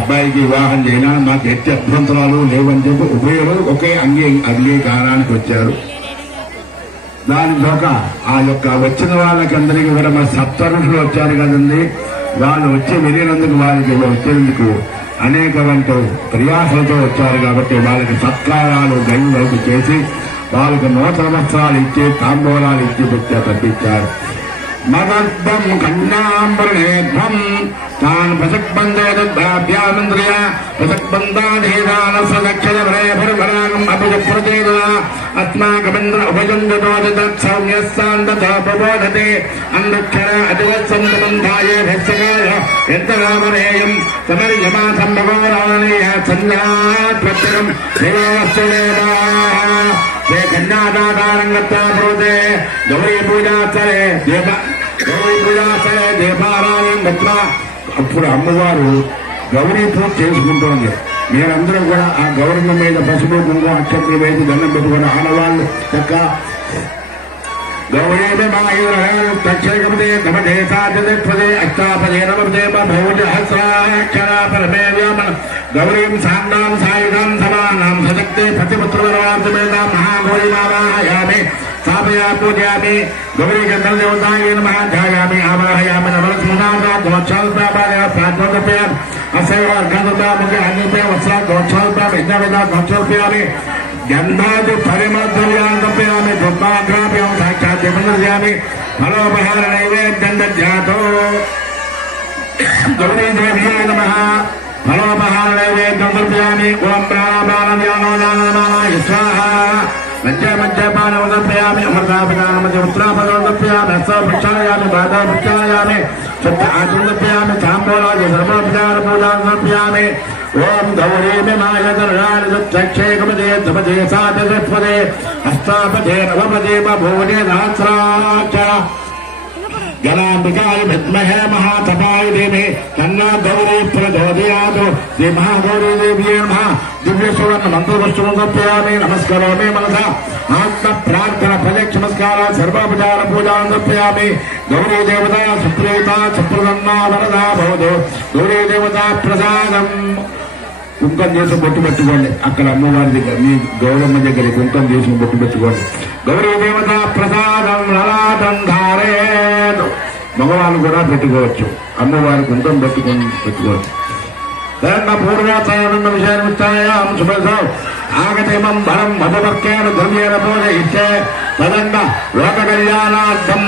అబ్బాయికి వివాహం చేయడానికి మాకు ఎట్టి అభ్యంతరాలు లేవని చెప్పి ఉభయులు ఒకే అంగీకారానికి వచ్చారు. దానితోక ఆ యొక్క వచ్చిన వాళ్ళకి అందరికీ కూడా మా సప్తరుషులు వచ్చారు కదండి, వాళ్ళు వచ్చి వెళ్ళినందుకు వారికి వచ్చేందుకు అనేకమంటూ ప్రయాసలతో వచ్చారు కాబట్టి వాళ్ళకి సత్కారాలు గైవైపు చేసి వాళ్ళకి నూతన వస్త్రాలు ఇచ్చి తాంబూలాలు ఇచ్చి పంపించారు. మదర్భం కన్యాం తాన్ ప్రసక్బంధేద్యామింద్రియ ప్రసక్బంధాధీదాన సదక్షరవరేభరవరాగం అభిజప్రదేవ అస్మాకమింద్ర ఉపజంగతోదితత్సౌమ్యస్సాంతోపబోధతే అందక్షర అధివత్సంతబంధాయ భస్సకాయ యత్తరామరేయం సమర్యమా సంభగోరాణీయ సంధ్యా ప్రత్యగం దేవవస్తుదేవా ే కన్యాదాతారంగత్తే గౌరీ పూజాస్థలే దీపారాయణం గట్లా. అప్పుడు అమ్మవారు గౌరీ పూజ చేసుకుంటోంది. మీరందరూ కూడా ఆ గౌరమ్మ మీద పసుపు కుంకుమ అక్షత్రులు వేసి దండం పెట్టుకుని ఆడవాళ్ళు చక్క గౌరీ తక్షేకపదే నమదే సాధే అష్టాపదే నమదే బహుజహస్రాక్షర పరమే వ్యోమన గౌరీం సాండాం సాయుధాం సమానాం సశక్తే ప్రతిపుత్రవరవాంతమేతాం మహాగౌరీమావాహయామి స్థాపయా పూజయామి గౌరీ గంధర్వదేవతాయ నమః ధ్యాయామి ఆవాహయామి నవరస్మృతాగ్రోక్షాల్పాదయామి అస్సైవ గంధర్వముఖే అన్యతే వస్త్రాగ్రోక్షాల్పామి యజ్ఞవేదాగ్రోక్షాల్పయామి గంధాది పరిమద్రవ్యాన్ని దుర్భాగ్రాభ్యం సాక్షాత్ పునర్యామి ఫలోపహార నైవేద్యం దద్యాతో గౌరీదేవ్యాయ నమః ఫలోపహార నైవేద్యం దర్శయామి. ఓం ప్రాణాపానవ్యానోదానాయ స్వాహా మధ్యపానం దర్శయామి అమృతాపదానమధ్య ఉత్తరాపదం దర్శయామి అస్స వృక్షాయామి బాధా వృక్షాయామి శుద్ధ ఆచరణ దర్శయామి తాంబూలాది సర్వోపచార పూజాం దర్శయామి. ఓం గౌరీమి మాయదర్గాక్షేకపదే ధపదే సాధపదే అష్టాపదే నవపదే బభూనే సహస్రాక్షర గణాంబికాయ విద్మహే మహాతపాయ ధీమహి తన్నా గౌరీ ప్రచోదయాత్. శ్రీ మహాగౌరీదేవ్యై నమః. దివ్యసువర్ణ మంత్రపుష్పం సమర్పయామి. నమస్కరోమి మనసా ఆత్మ ప్రార్థన ప్రదక్ష నమస్కార సర్వోపచార పూజాం సమర్పయామి. గౌరీ దేవత సుప్రీత సుప్రసన్నా వరదా భవతు. గౌరీ దేవత ప్రసాదం కుంకం చేసి బొట్టు పెట్టుకోండి. అక్కడ అమ్మవారి దగ్గర మీ గౌరమ్మ దగ్గర కుంకం చేసి బొట్టు పెట్టుకోండి. గౌరీ దేవత ప్రసాదం లలాటం ధారేత్. మగవాళ్ళు కూడా పెట్టుకోవచ్చు. అమ్మవారి కుంకం పెట్టుకోవచ్చు. పూర్వాచారణ విషయాన్నిస్తాయాం శుభం ఆగతేమం బలం మధువర్కేణ ధర్మేణ పూజయిష్యే తదండ లోక కళ్యాణార్థం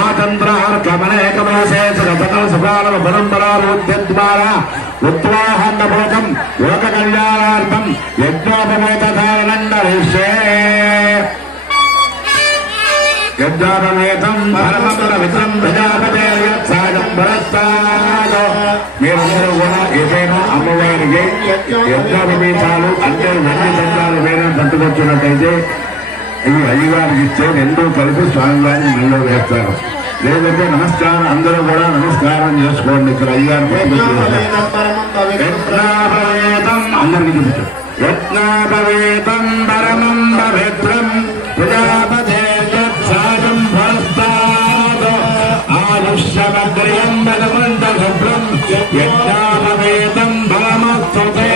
ఆచంద్రమనేకమనసే సకల సుఖాల పరంపరాద్వారా ఉత్వాహన్నభూతం లోక కళ్యాణార్థం యజ్ఞోపవేతధారణండరిష్యే. యజ్ఞోపవేతం పరమపరమిత్రం ప్రజాపతే యత్సాయం పరస్తాదో. మీరందరూ కూడా ఏదైనా అమ్మవారికి యజ్ఞోపవేతాలు అంటే వెండి దండాలు వేరే పట్టుకొచ్చినట్టయితే ఇవి అయ్యగారికి ఇస్తే రెండూ కలిపి స్వామివారిని మెళ్ళో వేస్తారు. లేదంటే నమస్కారం అందరూ కూడా నమస్కారం చేసుకోండి. ఇక్కడ అయ్యగారు అందరికీ చూపించారు. యజ్ఞాపవేతం పరమం పవిత్రం ప్రజాపతే యత్సాయం ఫలస్తాద్ ఆయుష్యమగ్రయం బలమంత శుభ్రం యజ్ఞాపవేతం బలమస్తుతే.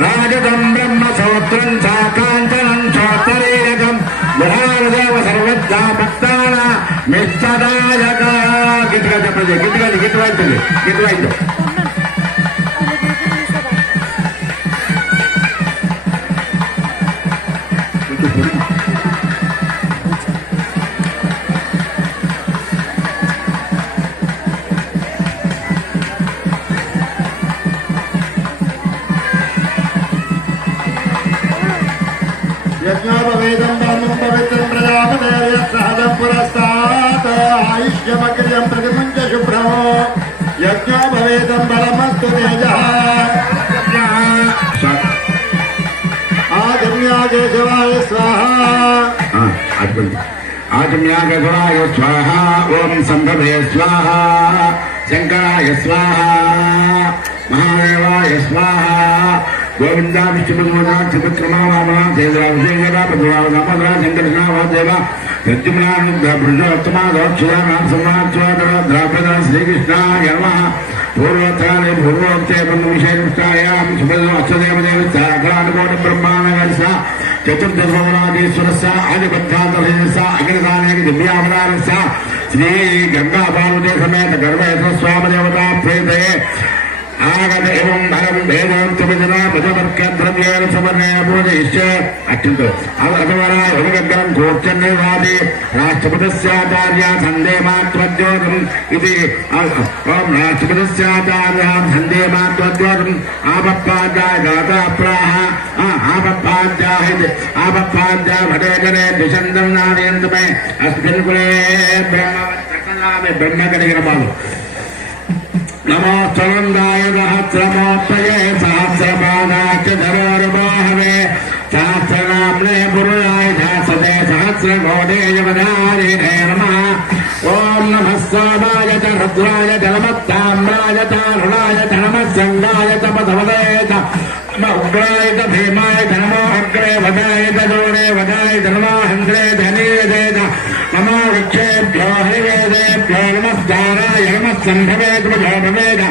రాజదం బ్రహ్మసూత్రం చాకాంచనం చోత్తరీరకం విహారదేవ సర్వజ్ఞా భక్తాన మిష్టదాయక. గట్టిగా చెప్పండి, గట్టి వాయించండి. యజ్ఞోపవేతం ధర్మం పవిత్రం ప్రజాపతే యత్సహజం పురస్తాత్ ఆయుష్యమగ్ర్యం ప్రతిముంచ శుభ్రమో. యజ్ఞోపవేతం బలమస్తు తేజః ఆగమ్యాగే శివాయ స్వాహా. ఆగమ్యాగవాయ స్వాహ. ఓం సంభవే స్వాహ. శంకరాయ స్వాహ. మహాదేవాయ స్వాహ. గోవింద విష్ణుమూర్ణ త్రివిక్రమా వామన తేజరాజేంద్ర పద్మరావ నమద్ర శంకర్షణ వాదేవ ప్రద్యుమ్నానుగ్ర పురుషోత్తమ దోక్షయానాం సంవాత్సోదర ద్రావిడ శ్రీకృష్ణ యమ పూర్వోత్తరాలే పూర్వోక్తే బ్రహ్మవిషయనిష్టాయాం సుభద్ర అష్టదేవదేవస్య అఖిలాండకోటి బ్రహ్మాండగస్య చతుర్దశోనాదీశ్వరస్య ఆదిపద్ధాంతరస్య అఖిలకాలేక దివ్యావతారస్య శ్రీ గంగా పార్వతీ సమేత గర్భేశ్వర స్వామి దేవతా ప్రీతయే ఆగత ఏం ధరం వేదోక్తమిదన ప్రజవర్గ ద్రవ్యేణ సమన్వయ పూజయిష్యే అత్యుంతో అథవర ఉదగగ్గరం కూర్చన్నివాది రాష్ట్రపతిస్యాచార్య సందే మాత్రోద్యోగం ఇది ఓం రాష్ట్రపతిస్యాచార్య సందే మాత్రోద్యోగం ఆపప్పాధ్యాయ గాతాప్రాహ ఆపప్పాధ్యాయ భటేకరే ద్విషందం నాదయంతమే అస్మిన్ కులే బ్రహ్మ కలిగిన బాలు నమో స్వనందాయ సహస్రమోత్తయే సహస్రపాదాచ ధరోర్బాహవే సహస్రనామ్నే పురుషాయ సహస్రదే సహస్రకోటేయవధారిణే నమః ఓం నమః సోమాయ చ రుద్రాయ చ నమస్తామ్రాయ చ అరుణాయ చ నమః సంగాయ చ పదవదయ చ ఉగ్రాయ చ భీమాయ చ నమో అగ్రే వదాయ చ దూరే వదాయ చ నమో హంద్రే ధనీయదే చ నమో వృక్షేభ్యో హరివేదేభ్యో నమస్కారాయ నమః సంభవే భవేద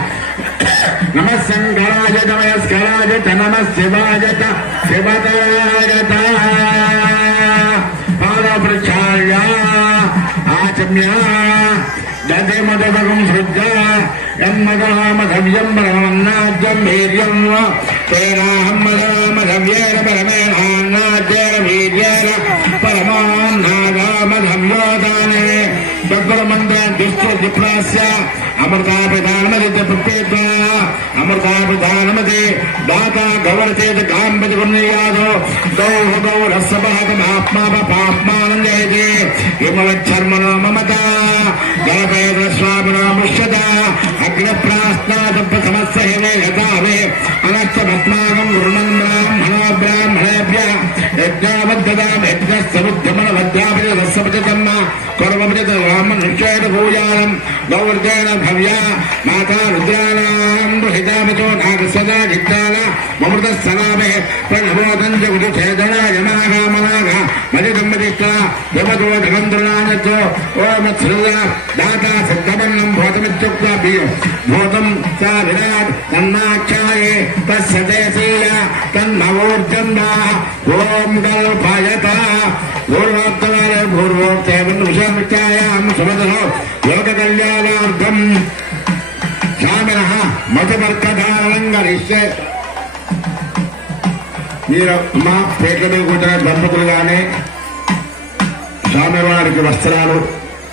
నమః సంకరాయ చ వయస్కరాయ చ నమః శివాయ చ శివతాయ చ పాదవృక్షాయ ఆచమ్య దదే మదగం సృజ్జ యమ్మదమధవ్యం బ్రహ్మన్నాద్యం వీర్యం తేనాహం మదమధవ్యేన పరమేణాన్నాద్యేన వీర్యేన పరమాన్నాగామధవ్యోదానే దగ్ధమంత్ర దుష్ట్రజిప్రాస్య అమృతాభిధానమది ప్రత్యేక అమృతాభిధానమది దాత గౌరచేత కాంపతి పుణ్యాదో గౌ రసభాగమాత్మాపాత్మానందేతి హిమవచ్చర్మణో మమత గణపేత స్వామినో ముష్యత అగ్రప్రాస్నాదప్ప సమస్య హిమే యథావే అనక్షమస్మాకం రుణం బ్రాహ్మణో బ్రాహ్మణేభ్య యజ్ఞావద్గదాం యజ్ఞస్సముద్యమనవద్యాపి రసపతితమ్మ కొరవమృత రామనుష్యేణ భూయానం గౌర్జేణ భవ్య మాతా రుద్రాణాం హితామతో నాగసదా జిత్తాన మమృత సనామే ప్రణమోదం జగుడు ఛేదనాయ నాగామనాగ మదిదంబదిష్ట యమదో జగంద్రనాయతో ఓం శ్రీయ దాతా సిద్ధమన్నం భూతమిత్యుక్త భూతం సా విరాట్ తన్నాక్షాయే తస్య దేశీయ తన్నవోర్జం ఓం కల్పయత పూర్వోక్తవాలే పూర్వోక్తే విషయమిత్యాయాం సుమధో లోక కళ్యాణార్థం స్వామినః మతమర్కధారణం గరిష్యే. మీరు మా పేటలో కూడా దంపతులు కానీ స్వామివారికి వస్త్రాలు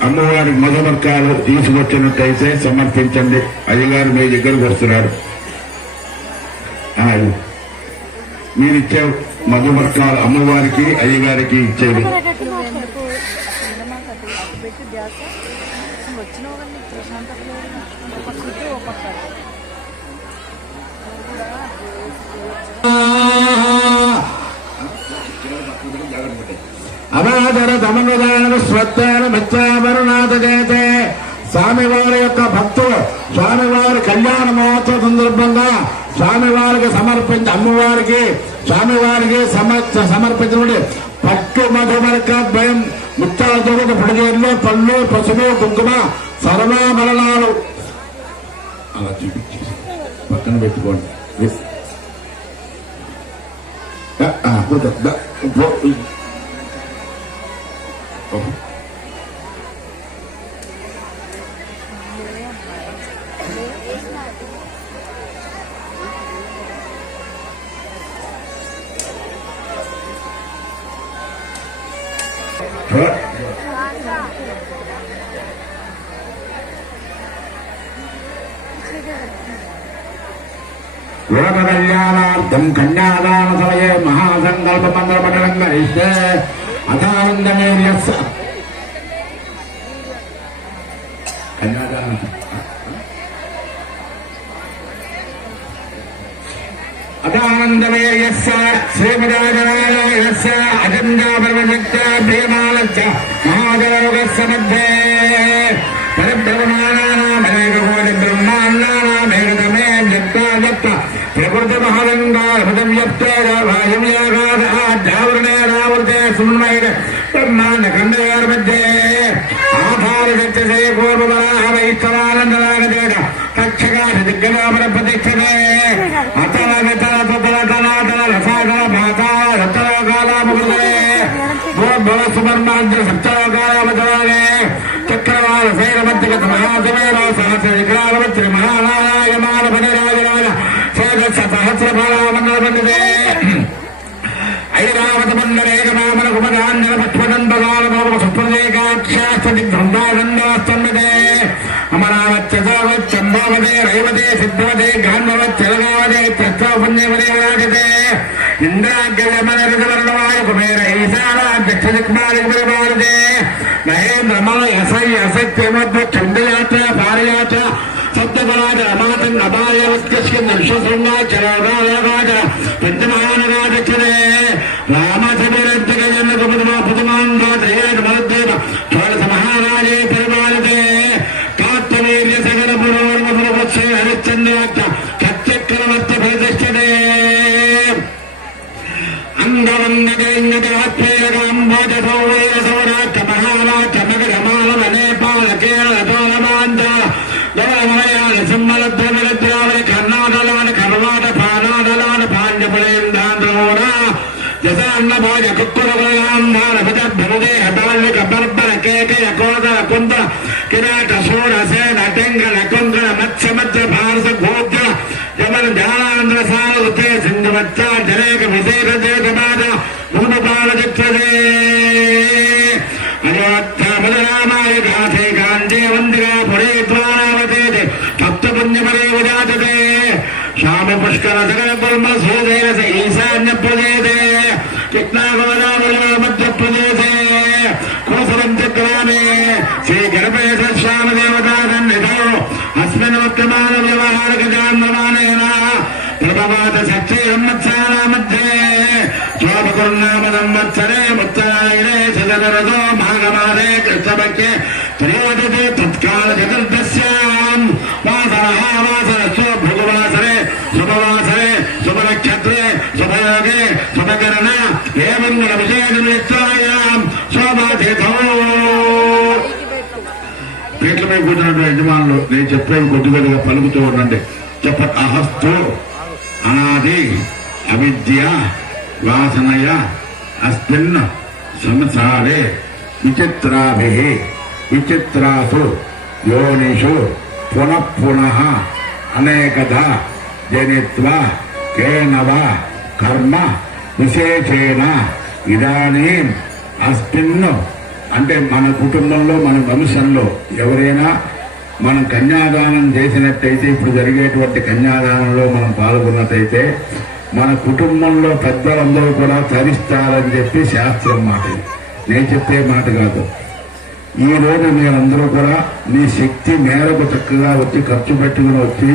అమ్మవారికి మధుమర్కాలు తీసుకొచ్చినట్టయితే సమర్పించండి. అయ్యగారు మీ దగ్గరకు వస్తున్నారు. మీరిచ్చే మధుమర్కాలు అమ్మవారికి అయ్యగారికి ఇచ్చేది. అనాదర తమనుదాన శ్రద్ధాన మిత్రాభరణాథ చేతే స్వామివారి యొక్క భక్తులు స్వామివారి కళ్యాణ మహోత్సవ సందర్భంగా స్వామివారికి సమర్పించి అమ్మవారికి స్వామివారికి సమర్పించబడి పట్టు మధుమరక భయం ముత్యాలతో పుడిగేళ్ళు పళ్ళు పసుపు కుంకుమ సర్వాభరణాలు అలా చూపించి పక్కన పెట్టుకోండి. లోక కళ్యాణార్థం కన్యాదాన సమయే మహాసంకల్ప మంత్రపఠనం కరిష్యే. అథానందమేర్యస్ కన్యాదానం అథానందమేర్యస్ శ్రీమదాజనాలయస్ అజంజాపరమశక్త ప్రియమాలచ్చ మహాజలోకస్య మధ్యే పరిబ్రహ్మాణానామేకకోటి బ్రహ్మాండానామేకతమే జత్త ప్రకృతి మహదంగా హృదం వాయువ్యావృణే రావృతే సుమన్మయ బ్రహ్మాండ ఖండయార్ మధ్యే ఆధారగచ్చే పూర్వరాహవైశ్వరానందరాగదేట తక్షకాశ దిగ్గజాపర ప్రతిష్టతే అతలగతల తతల రసాగల మాతా రతలోకాలాముదే భవ సుమర్మాంధ్ర సప్తలోకాలామతరాగే చక్రవాల శైలమధ్యగత మహాసమేవ సహస్ర విగ్రహాలవత్రి మహానారాయమాన పనిరాజరాజ సహస్రఫలామండల పండితే ఐరావత మండలేకమామన కుమరాంజన పక్ష్మదంబగాల సుప్రదేకాక్షాస్త్రందానందాస్తండే అమరావత్యంబావదే రైవతే సిద్ధవతే గాంధవచ్చలగావదే త్రస్వపుణ్యవదే రాగతే ఇంద్రాగ్రమనరువర్ణవాయ కుమేర ఈశానాధ్యక్ష దిక్మాలిక పరిపాలతే మహేంద్ర మల యసై అసత్యమద్భ చండయాత్ర పారయాత్ర సప్తకరాజ అమాతం అబాయవత్యస్కింద విశ్వశృంగాచరోగాచ పంచమహానగాచరే రామసమిరద్గజన్నకుమాన్ మరుద్దేవ షోడశ మహారాజే పరిపాలతే కాత్తవీర్య సగర పురోర్మపురవత్సే హరిశ్చంద్రాక్ష సత్యక్రమత్య ప్రతిష్టతే అంగవంగజంగజాత్మేయంబోజసౌవేరసౌరాక్ష మహారాక్ష మగధమాలవ నేపాల కేరళ తోలమాంజ గౌరవమయాన సింహలద్రమిరద్రావళి కర్ణాటలాన కర్వాట పానాటలాన పాండ్యపులేంద్రాంధ్రమూఢ జసాన్నభాజ కుక్కురవయాంధాన భజభ్రముదే హతాల్లిక బర్బర కేకయ కోదర కుంద కిరాట శూరసేన టెంగళ కుంగళ మత్స్యమత్స్య భారత గోత్ర యమన జాలాంధ్ర సారుతే సింధువచ్చ జనేక విశేష దేశమాత భూమపాలచిత్రదే అయోధ్య మదరామాయ గాథే గాంధే వందిరా పురే ద్వారావతే సప్తపుణ్యపరే విజాతతే శ్యామ పుష్కర సకల బ్రహ్మ సూదేశ ఈశాన్య ప్రదేశే కృష్ణా గోదావరి మధ్యప్రదేశే కోసలం చక్రామే శ్రీ గణపేశ శ్యామ దేవతా సన్నిధౌ అస్మిన్ వర్తమాన వ్యవహారిక జాన్మానేన ప్రభవాత సత్య సంవత్సర మధ్యే శోభకుర్నామ సంవత్సరే ముత్తరాయణే శతరథో మాఘమాసే కృష్ణపక్షే త్రయోదశే తత్కాల చతుర్దశ్యాం వాసరస్తు భృగువాసరే శుభవాసరే శుభనక్షత్రే శుభయోగే శుభకరణ ఏమంగళ విశేషమిత్రాయాం శోభాతిథౌ. పీట్ల మీద కూర్చున్నటువంటి యజమానులు నేను చెప్పేది కొద్దిగా పలుకుతూ ఉండండి. చెప్ప అహస్తు అనాది అవిద్య వాసనయ అస్మిన్ సంసారే విచిత్రాభి విచిత్రాసు యోనిషు పునః అనేకద జనిత్వ కేనవ కర్మ విశేషేణ ఇదానీం అస్మిన్ అంటే మన కుటుంబంలో మన వంశంలో ఎవరైనా మనం కన్యాదానం చేసినట్టయితే ఇప్పుడు జరిగేటువంటి కన్యాదానంలో మనం పాల్గొన్నట్టయితే మన కుటుంబంలో పెద్దలందరూ కూడా తరిస్తారని చెప్పి శాస్త్రం మాట. నేను చెప్పే మాట కాదు. ఈ రోజు మీరందరూ కూడా మీ శక్తి మేరకు చక్కగా వచ్చి ఖర్చు పెట్టుకుని వచ్చి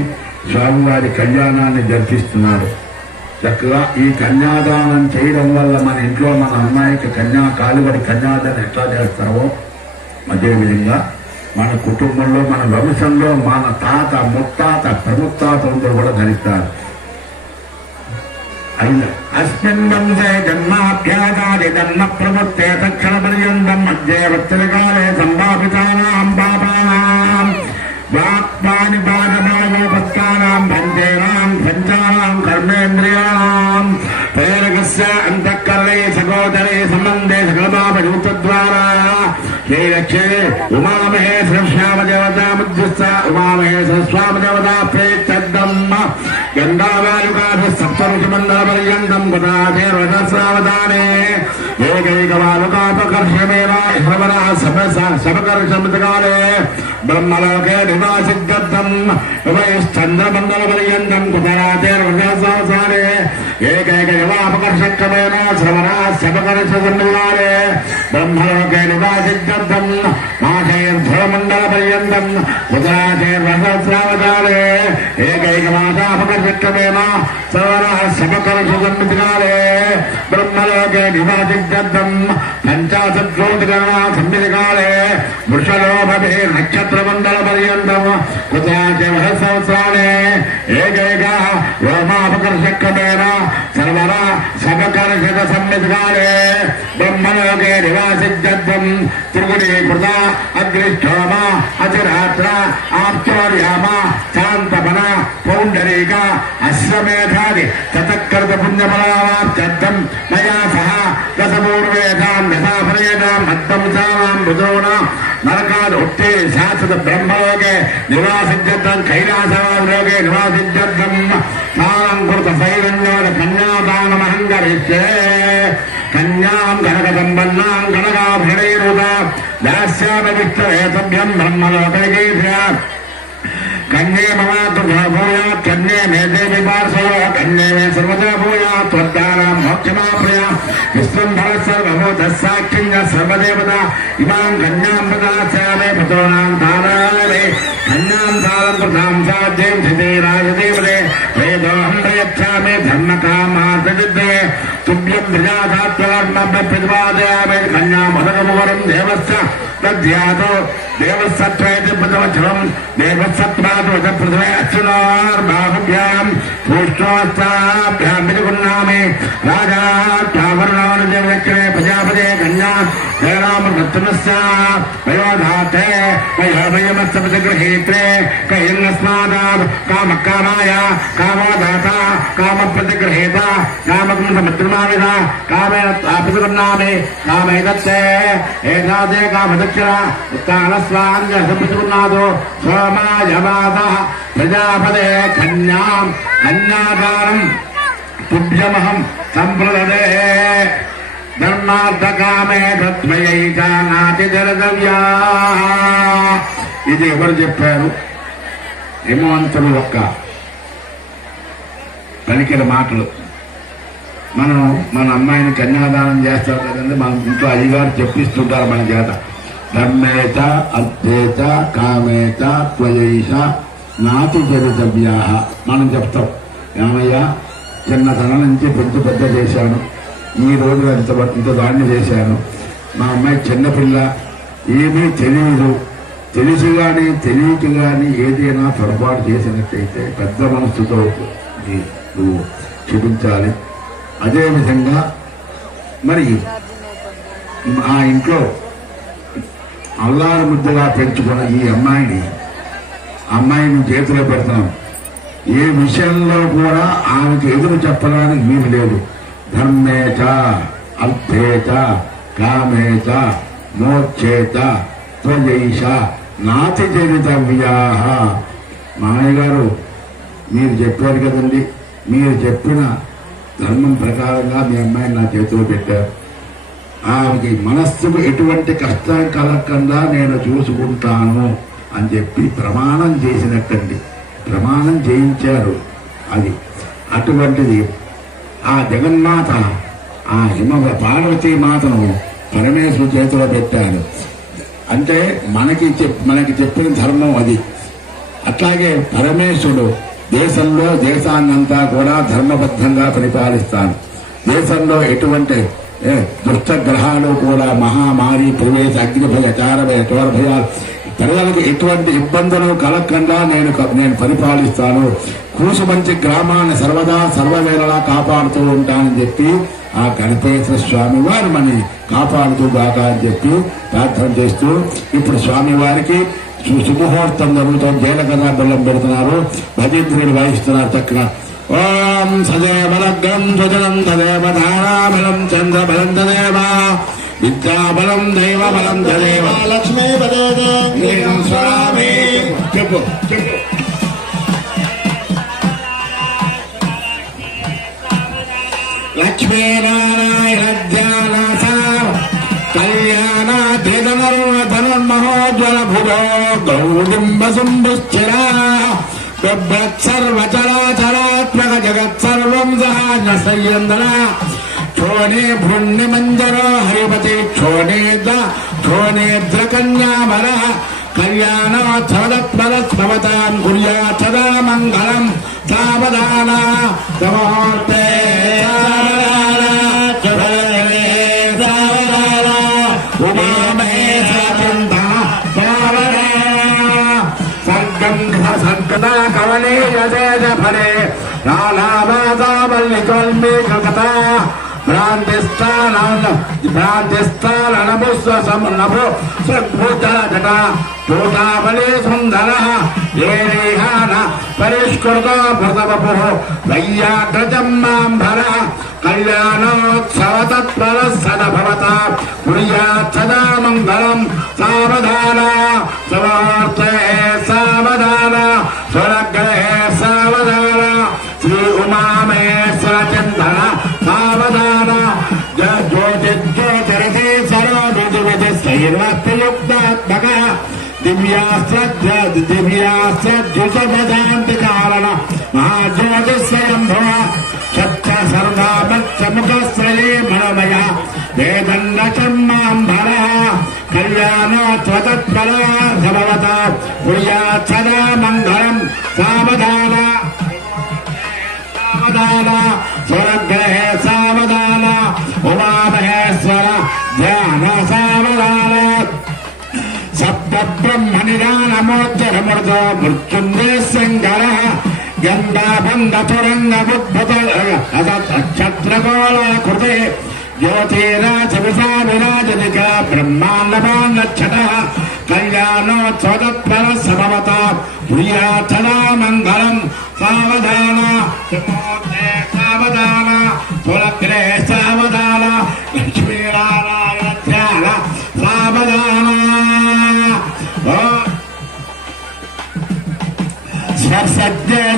స్వామివారి కళ్యాణాన్ని జరిపిస్తున్నారు. చక్కగా ఈ కన్యాదానం చేయడం వల్ల మన ఇంట్లో మన అమ్మాయికి కాలుబడి కన్యాదానం ఎట్లా చేస్తామో అదేవిధంగా మన కుటుంబంలో మన వంశంలో మన తాత ముత్తాత ప్రముత్తాతలందరూ కూడా ధరిస్తారు. అస్మిన్ వంశే జన్మాభ్యాసాది జన్మ ప్రవృత్తే తక్షణ పర్యంతం మధ్యే వత్సరకాలే సంభావితానాం పాపానాం వాక్పాని పాదమానోపస్థానాం పంచేనాం పంచానాం కర్మేంద్రియాణాం ప్రేరకస్య అంతఃకరణే సగోదరే సంబంధే సకలమాపయూతద్వారా హే లక్ష్యే ఉమామహేశ్వర శ్యామదేవతా ముద్యస్థ ఉమామహేశ్వర స్వామదేవతా ప్రేత్తద్దమ్మ గంగావాలుకాభ సప్తఋషిమండల పర్యంతం గుణాధేర్వదస్రావధానే ఏకైకవాలుకాపకర్షమేవ హ్రవరः శపకర్షమృతకాలే బ్రహ్మలోకే నివాసిద్దం ఉభయశ్చంద్రమండల పర్యంతం గుణాధేర్వదస్రావధానే ఏకైకవాపకర్షక్రమేణ శ్రవణः శపకర్షమృతకాలే బ్రహ్మలోకే నివాసిద్దం మాధేర్ధ్రువమండల పర్యంతం గుణాధేర్వదస్రావధానే ఏకైకమాసాపకర్షక్రమేణ శ్రవణः శపకర్షమృతకాలే బ్రహ్మలోకే నివాసిద్దం పంచాశద్రోతిగణా సంవిధికాలే వృషలోభే నక్షత్రమండల పర్యంతం కుతాచ సంవత్సరాలే ఏకైక రోమాపకర్షక్రమేణ సర్వరా సమకర్షక సంవిధికాలే బ్రహ్మలోకే నివాసిద్యం త్రిగుణీకృత అగ్నిష్టోమ అతిరాత్ర ఆప్తోర్యామ శాంతమన పౌండరీక అశ్వమేధాది తతకృత పుణ్యఫలావాప్త్యర్థం మయా సహ దశపూర్వేదాం దశాఫలేదాం మద్దం మృదోణ నరకాదుక్తే శాశ్వత బ్రహ్మలోకే నివాసిద్యం కైలాసలోకే నివాసిద్యం సాంకృత సైరణ్యోడ కన్యాదానమహం కరిష్యే కన్యాం గణక సంపన్నాం గణకాభరణైరుత దాస్యామి విష్ణువేతభ్యం బ్రహ్మలోకైకేభ్య కన్యే మమాతృభూయాత్ కన్యే మే దేవి పార్శ్వ కన్యే మే సర్వదా భూయాత్ త్వద్దానాం మోక్షమాప్రయ విశ్వంభర సర్వభూతస్సాక్షిణ్య సర్వదేవత ఇమాం కన్యాం ప్రదాస్యామి పుత్రోణాం తానాలే కన్యాం తాళం ప్రధాం సాధ్యం సిద్ధే రాజదేవతే వేదోహం ప్రయచ్ఛామి ధర్మకామార్థసిద్ధే తుభ్యం ప్రజాధాత్వర్మ ప్రతిపాదయామి కన్యామదకమువరం దేవస్య తద్ధ్యాతో దేవసత్వైతి ప్రథమచరం దేవసత్వాదు ప్రథమే అచ్యుతార్బాహుభ్యాం పూష్ణోస్తాభ్యాం విదుగున్నామి రాజావర్ణాను దేవక్షణే ప్రజాపదే కన్యా జయరామృతమస్య వయోధాతే వయోమయమత్సప్రతిగృహీత్రే కైర్నస్మాదాత్ కామకామాయ కామోదాత కామప్రతిగృహీత కామకృతమిత్రమావిద కామేన ప్రతిగున్నామి కామైదత్తే ఏదాదే కామదక్షిణ ఉత్తానస్వాంజసప్రతిగున్నాదో సోమాయమాద ప్రజాపదే కన్యాం కన్యాదానం తుభ్యమహం సంప్రదదే ధర్మార్థకామే తత్మయైకా నాతి జలదవ్యా. ఇది ఎవరు చెప్పారు? హిమవంతుడు ఒక్క పలికిన మాటలు. మనం మన అమ్మాయిని కన్యాదానం చేస్తారు కదండి, మన ఇంట్లో అయ్యగారు చెప్పిస్తుంటారు మన చేత. ధర్మేత అర్థేత కామేత త్వయైష నాతి చరితవ్యా. మనం చెప్తాం, ఏమయ్యా చిన్నతనం నుంచి పెద్ద చేశాను, ఈ రోజు ఇంత దాన్ని చేశాను, మా అమ్మాయి చిన్నపిల్ల, ఏమీ తెలియదు, తెలిసి కానీ తెలియక కానీ ఏదైనా పొరపాటు చేసినట్టయితే పెద్ద మనసుతో నువ్వు క్షమించాలి. అదేవిధంగా మరి ఆ ఇంట్లో అల్లారు ముద్దగా పెంచుకున్న ఈ అమ్మాయిని చేతిలో పెడతాం. ఏ విషయంలో కూడా ఆమెకు ఎదురు చెప్పడానికి వీలు లేదు. ధర్మేత అర్థేత కామేత మోక్షేత త్వయైష నాతి చరితవ్యా. మామయ్య గారు మీరు చెప్పారు కదండి, మీరు చెప్పిన ధర్మం ప్రకారంగా మీ అమ్మాయిని నా చేతిలో పెట్టారు. ఆమెకి మనస్సుకు ఎటువంటి కష్టం కలగకుండా నేను చూసుకుంటాను అని చెప్పి ప్రమాణం చేసినట్టండి, ప్రమాణం చేయించారు. అది అటువంటిది ఆ జగన్మాత, ఆ పార్వతీ మాతను పరమేశ్వరు చేతిలో పెట్టారు. అంటే మనకి చెప్పిన ధర్మం అది. అట్లాగే పరమేశ్వరుడు దేశాన్నంతా కూడా ధర్మబద్ధంగా పరిపాలిస్తాడు. దేశంలో ఎటువంటి దుష్ట గ్రహాలు కూడా మహామారి ప్రవేశ అగ్నిభయ చారభయ చోరభయాలు ప్రజలకు ఎటువంటి ఇబ్బందులు కలగకుండా నేను పరిపాలిస్తాను. కూసుమంచి గ్రామాన్ని సర్వదా సర్వవేళలా కాపాడుతూ ఉంటానని చెప్పి ఆ గణపేశ్వర స్వామి వారు మనని కాపాడుతూ గాక అని చెప్పి ప్రార్థన చేస్తూ ఇప్పుడు స్వామి వారికి శుభముహూర్తం జరుగుతుంది. జైలకథా బెల్లం పెడుతున్నారు, భజేంద్రుడు వాయిస్తున్నారు చక్కగా. ఓం సదేవలగ్రం సుజనం తదేవ ధారాబలం చంద్రబలం తదేవ విద్యాబలం దైవబలం తదేవ లక్ష్మీ స్వామి. చెప్పు లక్ష్మీనారాయణ ధ్యాన కళ్యాణ ధనుర్మహోజ్వల భుజో గౌడింబ శుంభుశ్చిర సర్వచరాచరాత్మక జగత్ సర్వం సహాయ సంయందన క్షోణే భృణ్య మంజరో హరిపతి క్షోణేద్ర కన్యామర కళ్యాణోత్సవత్పరస్భవతాం కుర్యాత్ సదా మంగళం. సావధాన సమూర్తే సావధాన కవనీయసేన ఫలే రాలావాసావల్లి కల్మి కృత భ్రాంతిస్థానభూత తోటాబలే సుందర ఏరేహాన పరిష్కృత భృతవపు వయ్యాగ్రజమ్మాంబర కళ్యాణోత్సవ తత్పర సదభవత కుర్యాత్ సదా మంగళం సావధాన సమర్థే సావధాన స్వరగ్రహే సావధాన శ్రీ ఉమామేశ్వర చింతన సావధాన జ్యోతిర్జ్యోతిరథే సర్వయుక్తాత్మక దివ్యాస్త్రద్యుషభజాంతి కారణ మహాజ్యోతిస్వయంభవ సత్య సర్వాపచ్చముఖశ్రయే మనమయ వేదన్నచమ్మాంబర కళ్యాణోత్వతత్పర సమవత కుర్యాత్ సదా మంగళం సావధాన సావధాన స్వరగ్రహే సావధాన ఉమామహేశ్వర ధ్యాన సావధాన సప్త బ్రహ్మ నిదానమోచ్చరమృత మృత్యుంజయశంకర గంధాబంధతురంగ బుద్భుత క్షత్రగోళ కృతే జ్యోతిరాజ విరాజనిక బ్రహ్మాండమాన్నక్షత కళ్యాణోత్సవతత్పర సమవత ప్రియాత్ సదా మంగళం సావధాన సావధాన సులగ్రే సావధాన లక్ష్మీనారాయణ ధ్యాన సావధాన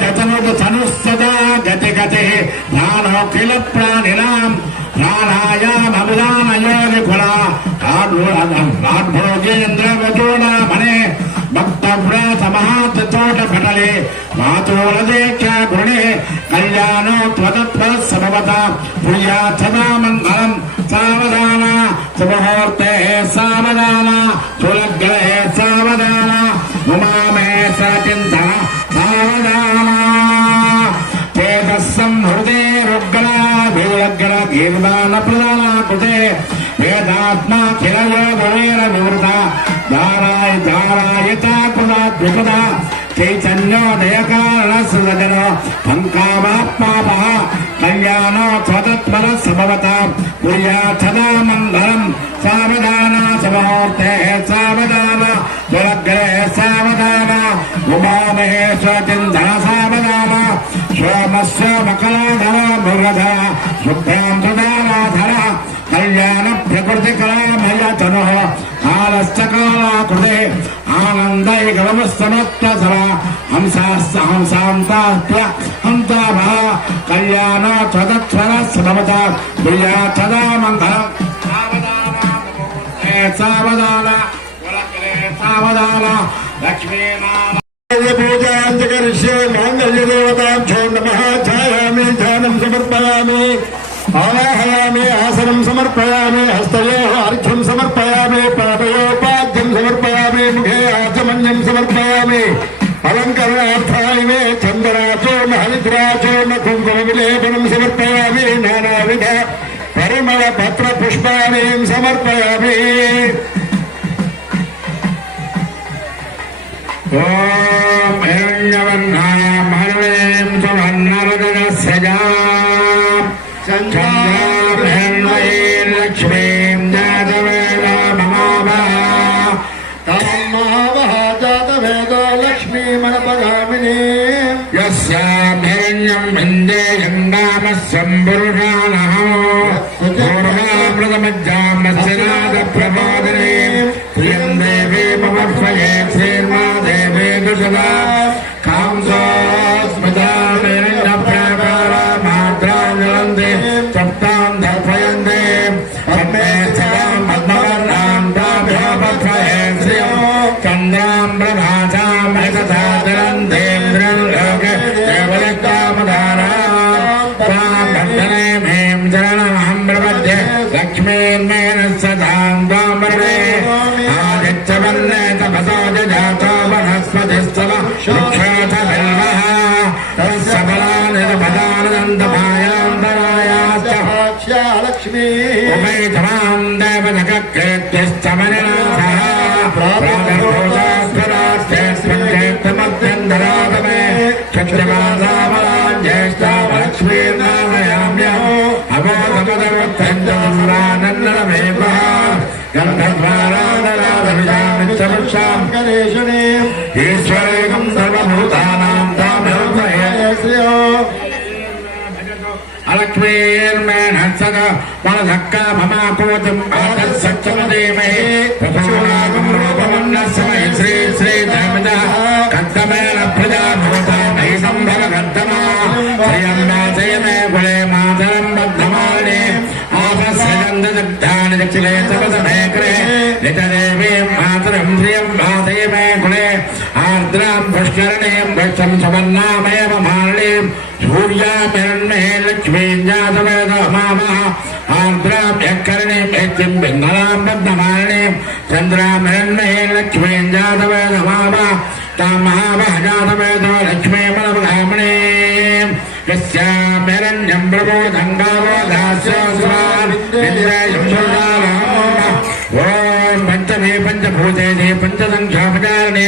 స్పర్శజ్ఞేతనుస్తదా గతి గతి జ్ఞానోఖిల ప్రాణినాం ప్రాణాయామవిధానయోగికుల రాడ్భోగేంద్రవచూడామణే భక్తవ్రాత మహాతోట పటలే మాతోళదేక్ష గుణే కళ్యాణోత్వతత్పర సమవత ప్రియాత్ సదా మంగళం సావధాన సుముహూర్తే సావధాన సులగ్రహే సావధాన ఉమామేశ్వర చింతన సావధాన తేజస్సంహృదే రుగ్ర విగ్ర గీర్వాణ ప్రధాన కృతే వేదాత్మాఖిల యోగ వీర వివృత ధారాయత కృత చైతన్యోదయ కారణ సృజన పంకామాత్మాప కళ్యాణోత్వతత్పర సమవత కుర్యాత్ సదా మంగళం సావధాన సమూర్తే సావధాన సులగ్రహే సావధాన ఉమామహేశ్వర చింతన సావధాన సోమస్య మకలాధర మృగధర శుభ్రాం సుధారాధర కళ్యాణ ప్రకృతి కళామయతను కాలశ్చకాలాకృతే ఆనందైకమస్తమత్సర హంసాంతాప్య హంతాభ కళ్యాణోత్వతత్పర సమవత ప్రియాత్ సదా మంగళం సావధాన సావధాన లక్ష్మీనారాయణ పూజాంతకరిష్యే మాంగళ్యదేవతాభ్యో నమః ఛాయామి ధ్యానం సమర్పయామి ఆవాహయామి ఆసనం సమర్పయామి హస్తయోః అర్ఘ్యం సమర్పయామి పాదయోపాద్యం సమర్పయామి ముఖే ఆచమన్యం సమర్పయామి అలంకరణార్థాయ చందనాచూర్ణ హరిద్రాచూర్ణ కుంకుమ విలేపనం సమర్పయామి నానావిధ పరిమళ పత్ర పుష్పాణి సమర్పయామి ఓం హిరణ్యవర్ణాయ మహర్వేం సువర్ణరజనస్యజా చంద్రాభరణైర్ లక్ష్మీం జాతవేద మమావః తమన్నావః జాతవేదో లక్ష్మీమనపగామిని యస్యాం హిరణ్యం విందేయం నామ సంపురుషానః పూర్వామృతమజ్జామస్యనాద ప్రబోధినీ ప్రియం దేవీ మమర్పయే శ్రీర్మా దేవీ దుషదా కాంసో స్మృతా హిరణ్య ప్రాకార మాత్రాంజలందే సప్తాం దర్పయందే పద్మే సదాం పద్మవర్ణాం తాభ్యోపత్వయే శ్రియం చంద్రాం ప్రభాసాం ఏకసాదరందేంద్రం లోకే దేవదత్తామధారాం తాం బంధనే మేం చరణమహం ప్రపద్యే లక్ష్మీర్మేణ సదాం త్వాం వరదే ఆదిత్యవన్నే తపసో జజాతో వనస్పతిస్తవ వృక్షాథ బిల్వః తస్య ఫలాని పదానందమాయాంతరాయాశ్చ లక్ష్మీ ఉపైతమాం దేవతకృత్యస్తమనినాథः ప్రాతర్భూతాస్వరాస్యస్మిన్ చేత్తమభ్యంతరాగమే पुष्टमासामलां ज्येष्ठालक्ष्मीर्नामयाम्यम् अमोघमदमुत्तञ्जसुरानन्दनमेवः गन्धद्वाराधराधविषामिच्छपुष्याम् गणेशने ईश्वरेकं सर्वभूतानां तामेवयस्यो अलक्ष्मीर्मेण सद मनधक्का ममाकोतिम् आतत्सत्यमदेमहे प्रपूर्णागं रूपमन्नस्मै श्री श्री धर्मजः कद्दमेन प्रजा भवता मयि सम्भव कद्दमा श्रियम्बा जयमे कुले मातरं बद्धमाने आपस्य गन्धदग्धानि दक्षिणे तपसमे कृते नितदेवीं मातरं श्रियं भासयमे कुले आर्द्रां पुष्करणीं वक्षं सुवर्णामेव मालिनीं सूर्यामिरण्मे लक्ष्मीं जातवेदमामः आर्द्रां यत्करणीं यत्तिं पिङ्गलां बद्धमालिनीं चन्द्रामिरण्मे लक्ष्मीं जातवेदमामः तां महावः जातवेदो लक्ष्मीमलपगामिनीं यस्यामिरण्यं प्रबोधं गावो दास्योऽस्मान् इन्द्रयं सुरदारामः ॐ पञ्चमे पञ्चभूतेने पञ्चसङ्ख्यापचारणे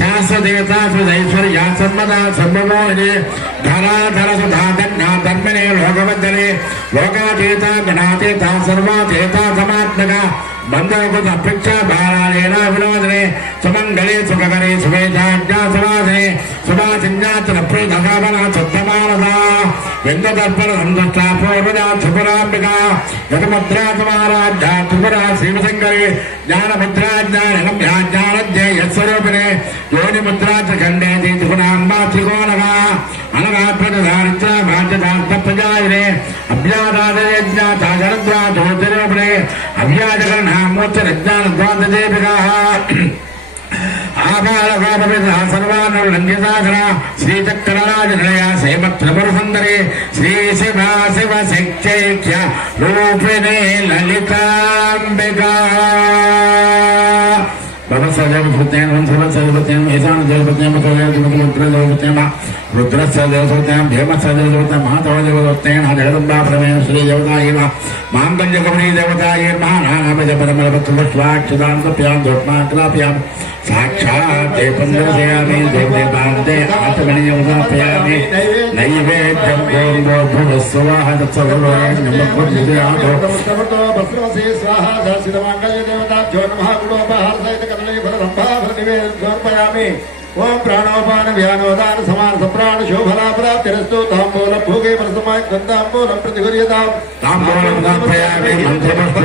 शास्त्रदेवता सुदैश्वर्या सर्वदा सर्वमोहिने धराधरसुधा दग्ना धर्मिणे लोकवन्दने लोकातीता गणातीता सर्वातीता समात्मका बन्धुकुत अपेक्षा बालालेना विनोदने सुमङ्गले सुखकरे सुवेशाज्ञा सुवासने सुभासिन्याचनप्रीतकामना शुद्धमानसा व्यङ्गदर्पण सन्तुष्टा पूर्वजा सुपुराम्बिका यतमुद्रा समाराध्या त्रिपुरा श्रीमशङ्करे ज्ञानमुद्रा ज्ञानगम्या ज्ञानज्ञेयस्वरूपिणे योनिमुद्रा च खण्डेति त्रिपुराम्बा त्रिकोणगा अनगात्मजधारित्र भाग्यदान्तप्रजायिने अभ्यादादयज्ञाता जलद्वा ज्योतिरूपिणे अभ्याजगर्णामोच्चरज्ञानद्वाददेविकाः आबालकापविदः सर्वानुलङ्घ्यसागरा श्रीचक्रराजनिलया सेमत्रिपुरसुन्दरे श्रीशिवाशिवशक्त्यैक्य रूपिणे ललिताम्बिका भवत्सदेवभूतेन वंशवत्सदेवभूतेन ईशानदेवभूतेन मकरदेवभूतेन रुद्रस्यदेवभूतेन भीमस्यदेवभूतेन महातवदेवभूतेन जगदम्बा प्रमेय श्रीदेवतायै माङ्गल्यगौरी देवतायै महानामजपरमलपत्रपुष्पाक्षदान्तप्यां धूपमाग्राप्यां साक्षात् दीपं दर्शयामि देवदेवान्ते आत्मनियोगापयामि नैवेद्यं गोर्भुवस्वाह तत्सर्वलोकनिमग्गुर्जिदयातो भस्मसे स्वाहा दर्शितमाङ्गल्य देवताभ्यो नमः गुणोपहारसहित कदली फलरम्भा फलनिवेदं समर्पयामि ओम प्राणोपान व्यानोदान समान सप्राण शोभला प्राप्तिरस्तु तांबूल भोगे परसमाय गन्धांबूलं प्रतिगुर्यतां तांबूलं दापयामि मन्त्रपुष्पं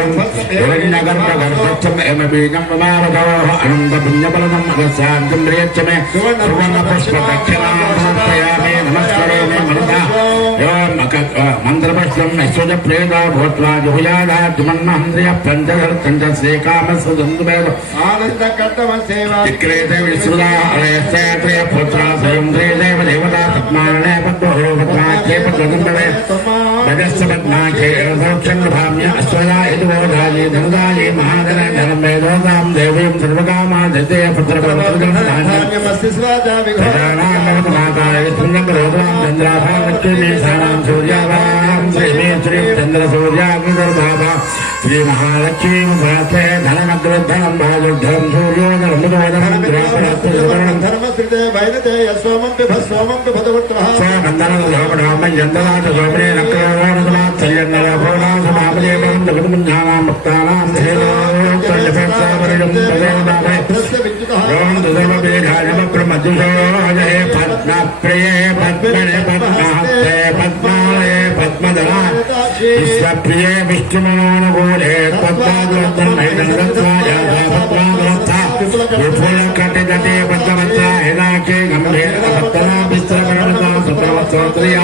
हिरण्यगर्भगर्भच्छम् एमबीजं ममावधोः अनन्तपुण्यफलदम् अगस्यान्तं प्रियच्छमे सुवर्णपुष्पदक्षिणां समर्पयामि नमस्करोमि मनसा मन्त्रपुष्पं ऐश्वर्यप्रेदा भूत्वा जुहुयादाद्युमन्महन्द्रिय पञ्चधर्तञ्चस्येकामस्वदन्तुमेव आनन्दकर्तमसेवा विक्रेते विश्रुदा त्रय पुत्रा स्वयं देव देवता पद्माणे पद्महो पद्माख्ये पद्मकुण्डले भजस्य पद्माख्ये सौक्षङ्गभाम्य अश्वया यदुवोधाये धनुदाये महाधन धनं वेदोदां देवीं सर्वकामा दत्तेय पुत्रप्रवृत्तमाताय पुण्यकरोदां चन्द्राभां लक्ष्मीमेषाणां सूर्याभां श्रीमे श्रीं चन्द्रसूर्याग्निर्भाभा श्रीमहालक्ष्मीं प्रार्थये धनमग्रधनं भागुर्धनं सूर्योदरमुदोदनं द्रापणत्वं धर्मस्थिते वैनते यस्वमं पिभस्वमं पिभदवत्वः सोमन्दनोपणे नक्रवाणसमात्सर्यन्नयपूर्णासमापदेवं जगन्मुञ्जानां भक्तानां धेनोत्तरजफलसावरजं पद्मप्रिये पद्मणे पद्महस्ते पद्मालये पद्मधरा विश्वप्रिये विष्णुमनोनुकूले पद्माग्रन्थन्मैदनदत्ताय पद्माग्रन्था विपुलकटितटे पद्मवत्ता हिलाके गम्भीरपत्तनाभिस्त्रकरणता सुप्रवत्सोत्रिया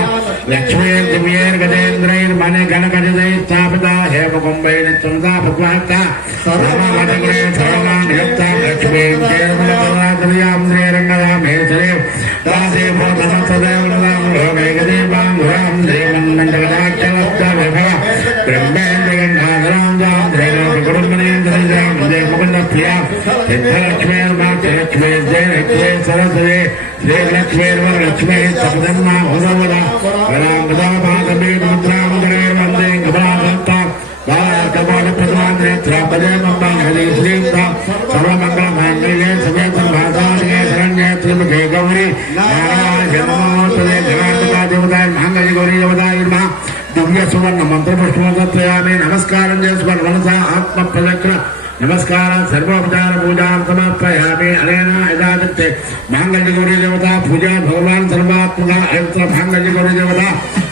लक्ष्मीर्दिव्यैर्गजेन्द्रैर्मने गणकटितैः हेमकुम्भैर्नित्यंसा पद्माक्ता सर्वमटग्रे सर्वमानियत्ता लक्ष्मीं केवलकलाकर्यां श्रीरङ्गदामेश्वरे दासे भूतमत्सदेवनदां लोकैकदेवां गुरां देवन्नन्दगदाक्षलब्धविभव ब्रह्मेन्द्रगन्धाधरां जान्द्रेणकुटुम्बनेन्द्रजां मुकुन्दप्रिया सिद्धलक्ष्मीर्माक्षलक्ष्मीर्जयलक्ष्मी सरस्वती श्रीलक्ष्मीर्वरलक्ष्मी सपदन्ना भुजवदा वराङ्गदापादमीमुद्रामुद्रैर्वन्दे कमलाभक्ता बालकपालप्रदानेत्रापदेमम्बा हरिश्रीता सर्वमङ्गलमाङ्गल्ये समेतं भासालिके शरण्ये त्रिमुखे गौरी नारायण సమర్పయామి. నమస్కారం చేసుకోండి. మనస ఆత్మ ప్రదక్షిణ నమస్కారం సర్వోపచార పూజాం సమర్పయామి. అనేన యథాశక్తి మాంగళ్య గౌరీ దేవత పూజ భగవాన్ సర్వాత్మక అయంత్ర మాంగళ్య గౌరీ దేవత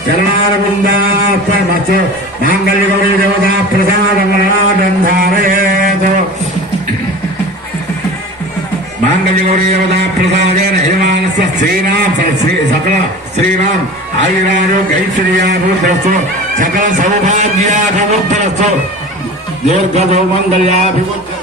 చరణారవిందార్పణమస్తు. మాంగళ్య గౌరీ దేవత ప్రసాదమరణాదంధారయేతు. మాంగళ్య గౌరీ దేవత ప్రసాదేన యజమానస్య శ్రీరామ్ సకల శ్రీరామ్ ఆయురారోగ్యైశ్వర్యాభివృద్ధిరస్తు. సకల సౌభాగ్యాభివృద్ధిరస్తు. దీర్ఘ సౌమంగళ్యాభివృద్ధి.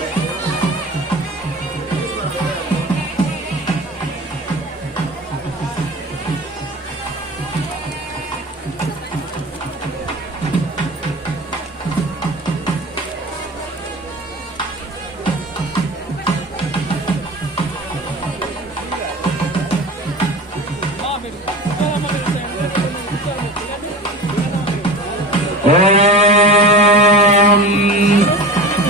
ఓం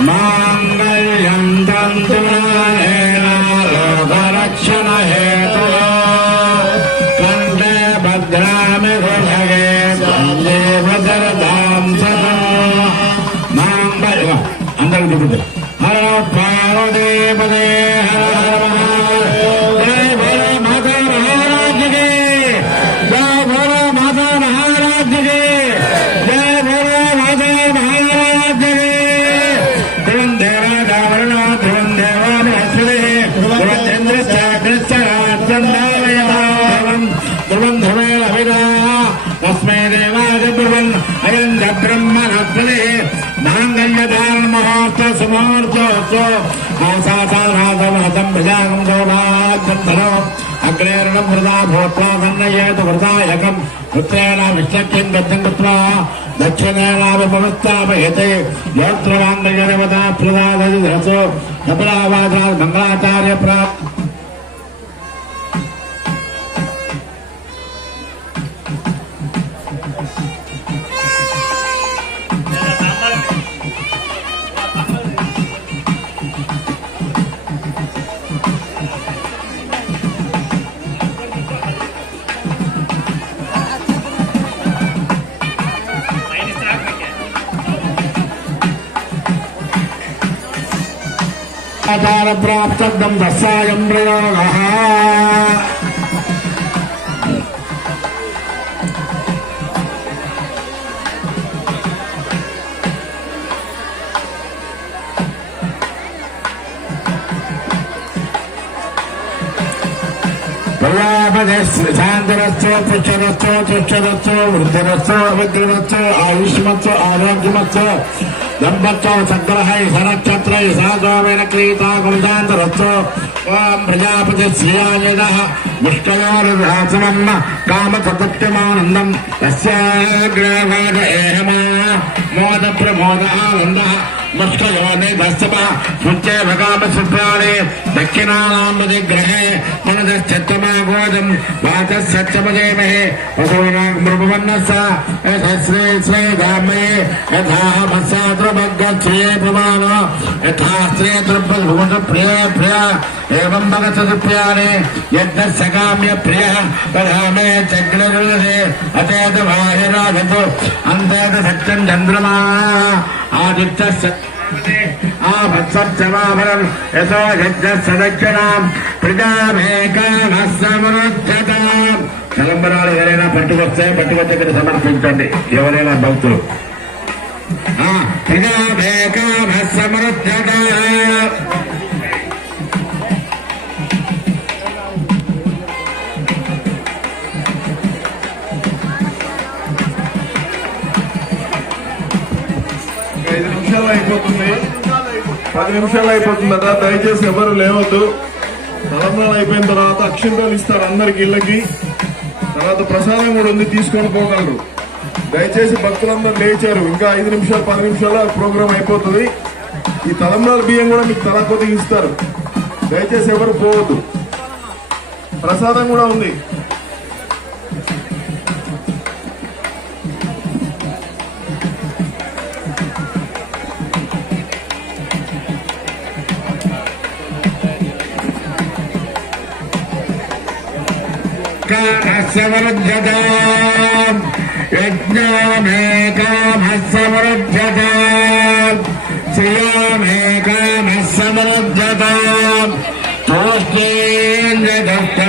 మాంగళ్యం తంతునానేన లోకరక్షణ హేతు కంఠే భద్రామి భుజగే వందే భద్రదాం సదా. మాంగళ్య అందరికి చూపుతారు. హర పార్వతీపదే హర హర మహాదేవ్. జయ భోలో మాతా మహారాజ్ కి జయ. భోలో మాతా మహారాజ్ కి జయ. తస్మై దేవాయ బ్రువన్ అయం బ్రహ్మణస్పదే మాంగళ్యధారణ మహోత్సవ సుమూర్తోత్సవ ఆసాసారాధం భజాగం గౌరాజ్యం ధనం అగ్రేరణం వృధా భూత్వా సన్నయేతు వృధాయకం పుత్రేణ విశ్లక్ష్యం గద్దం కృత్వా దక్షిణేనాభిపవస్థాపయతే. యోత్ర మాంగళ్యదేవతా ప్రదాదతి ధరసో కపిలావాచా మంగళాచార్య ప్రాప్తి. ఆచార ప్రాప్తం దస్సాయం ప్రయోగ. శాంతిరస్తో పుచ్చరస్తో తుచ్చరస్తో వృద్ధిరస్తో అవిగ్రహస్తో ఆయుష్మత్తో ఆరోగ్యమత్తో దంపత్తో సగ్రహై సనక్షత్రై సాగోమైన క్రీతా గుండాంతరస్తో. ఓం ప్రజాపతి శ్రీయాజ ముష్టయోర్వాసమన్న కామతత్యమానందం తస్యాగ్రహ ఏహమా మోద ప్రమోద ఆనంద ముష్టయోని దస్తప శుచ్చే భగామ శుభ్రాణి దక్షిణానాంబది గ్రహే మనదశ్చత్తమాగోదం వాచశ్చమజేమహే వసూనాం మృభువన్నస్స శ్రీ శ్రీ గామయే యథా మత్సాత్రభగ్గశ్రియే ప్రమాణ యథా స్త్రీ తృభుత ప్రియ ప్రియ ఏవం భగతి ప్రియాని యజ్ఞస్సకామ్య ప్రియ తథా మే చగ్రరుదే అచేత బాహిరాగతు అంతేత సత్యం చంద్రమా ఆదిత్య ఆభత్సమాభరం యశో యజ్ఞ సదక్షిణాం ప్రజామేకామస్సమృద్ధతాం. తలంబరాలు ఎవరైనా పట్టుకొస్తే ఇక్కడ సమర్పించండి. ఎవరైనా భక్తులు ప్రజామేకామస్సమృద్ధతాం. 5 నిమిషాలు అయిపోతుంది. 10 నిమిషాలు అయిపోతుందట. దయచేసి ఎవరు లేవద్దు. తలంబ్రాలు అయిపోయిన తర్వాత అక్షింతలు ఇస్తారు అందరికి ఇళ్ళకి. తర్వాత ప్రసాదం కూడా ఉంది, తీసుకొని పోగలరు. దయచేసి భక్తులందరూ లేచారు. ఇంకా 5 నిమిషాలు 10 నిమిషాల ప్రోగ్రాం అయిపోతుంది. ఈ తలంబ్రాల బియ్యం కూడా మీకు తలా కొద్దిగా ఇస్తారు. దయచేసి ఎవరు పోవద్దు. ప్రసాదం కూడా ఉంది. సమృద్ధతాం యజ్ఞో మే కామః సమృద్ధ్యతే శ్రియో మే కామః సమృద్ధ్యతే తోష్యేంద్రదష్టో